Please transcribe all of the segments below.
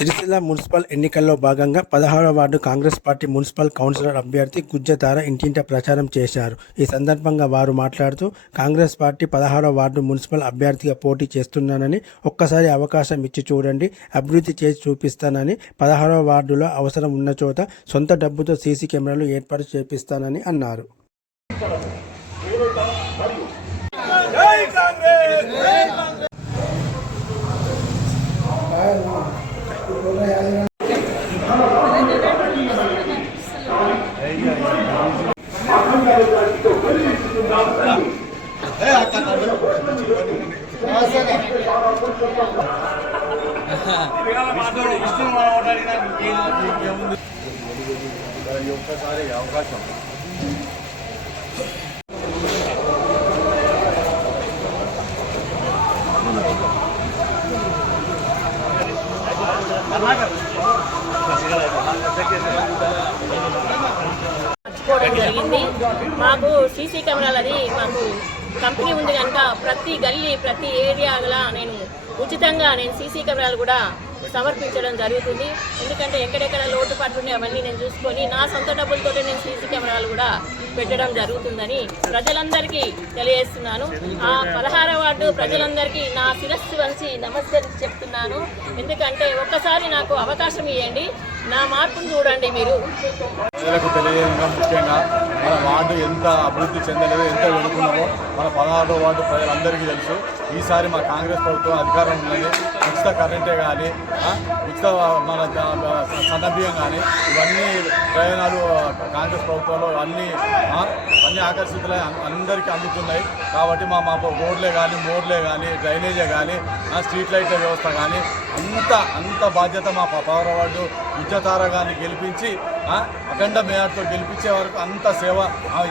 Sircilla municipal ఎన్నికల్లో భాగంగా 16వ ward Congress party municipal councillor అభ్యర్థి గుజ్జతార ఇంటింట ప్రచారం చేశారు. ఈ సందర్భంగా వారు మాట్లాడుతూ కాంగ్రెస్ పార్టీ 16వ వార్డు మున్సిపల్ అభ్యర్థిగా పోటీ చేస్తున్నానని, ఒక్కసారి అవకాశం ఇచ్చి చూడండి, అభివృద్ధి చేసి చూపిస్తానని, 16వ వార్డులో అవసరం ఉన్న చోట సొంత డబ్బుతో సీసీ కెమెరాలు ఏర్పాటు చేపిస్తానని అన్నారు. ఒక్కసారి అవకాశం మర్చిపోవడం జరిగింది. మాకు సీసీ కెమెరాలది మాకు కంపెనీ ఉంది కనుక ప్రతి గల్లీ ప్రతి ఏరియాలో నేను ఉచితంగా సీసీ కెమెరాలు కూడా సమర్పించడం జరుగుతుంది. ఎందుకంటే ఎక్కడెక్కడ లోటుపాట్లు అవన్నీ నేను చూసుకొని నా సొంత డబ్బులతో నేను సీసీ కెమెరాలు కూడా పెట్టడం జరుగుతుందని ప్రజలందరికీ తెలియజేస్తున్నాను. ఆ 16వ వార్డు ప్రజలందరికీ నా శిరస్సు వంచి నమస్కరించి చెప్తున్నాను. ఎందుకంటే ఒక్కసారి నాకు అవకాశం ఇవ్వండి, నా మార్పును చూడండి. మీరు ప్రజలకు తెలియజేయడం ముఖ్యంగా మన వార్డు ఎంత అభివృద్ధి చెందలేదో, ఎంత వెనుకున్నామో మన 16వ వార్డు ప్రజలందరికీ తెలుసు. ఈసారి మా కాంగ్రెస్ ప్రభుత్వం అధికారం ఉన్నది. ఉచిత కరెంటే కానీ, ఉచిత మన సన్నబియ్యం కానీ, ఇవన్నీ ప్రయోజనాలు కాంగ్రెస్ ప్రభుత్వంలో అన్నీ ఆకర్షితులై అందరికీ అందుతున్నాయి. కాబట్టి మా రోడ్లే కానీ, మోర్లే కానీ, డ్రైనేజే కానీ, స్ట్రీట్ లైట్ల వ్యవస్థ కానీ అంత బాధ్యత మా 16వ వార్డు గుజ్జతార గారిని గెలిపించి అఖండ మేయర్తో గెలిపించే వరకు అంత సేవ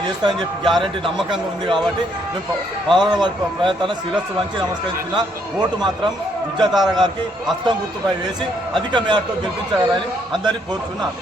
చేస్తానని చెప్పి గ్యారంటీ నమ్మకంగా ఉంది. కాబట్టి మేము 16వ వార్డు ప్రయత్నం శిరస్సు వంచి నమస్కరించిన ఓటు మాత్రం గుజ్జతార గారికి హస్తం గుర్తుపై వేసి అధిక మేయర్తో గెలిపించాలని అందరినీ కోరుతున్నాను.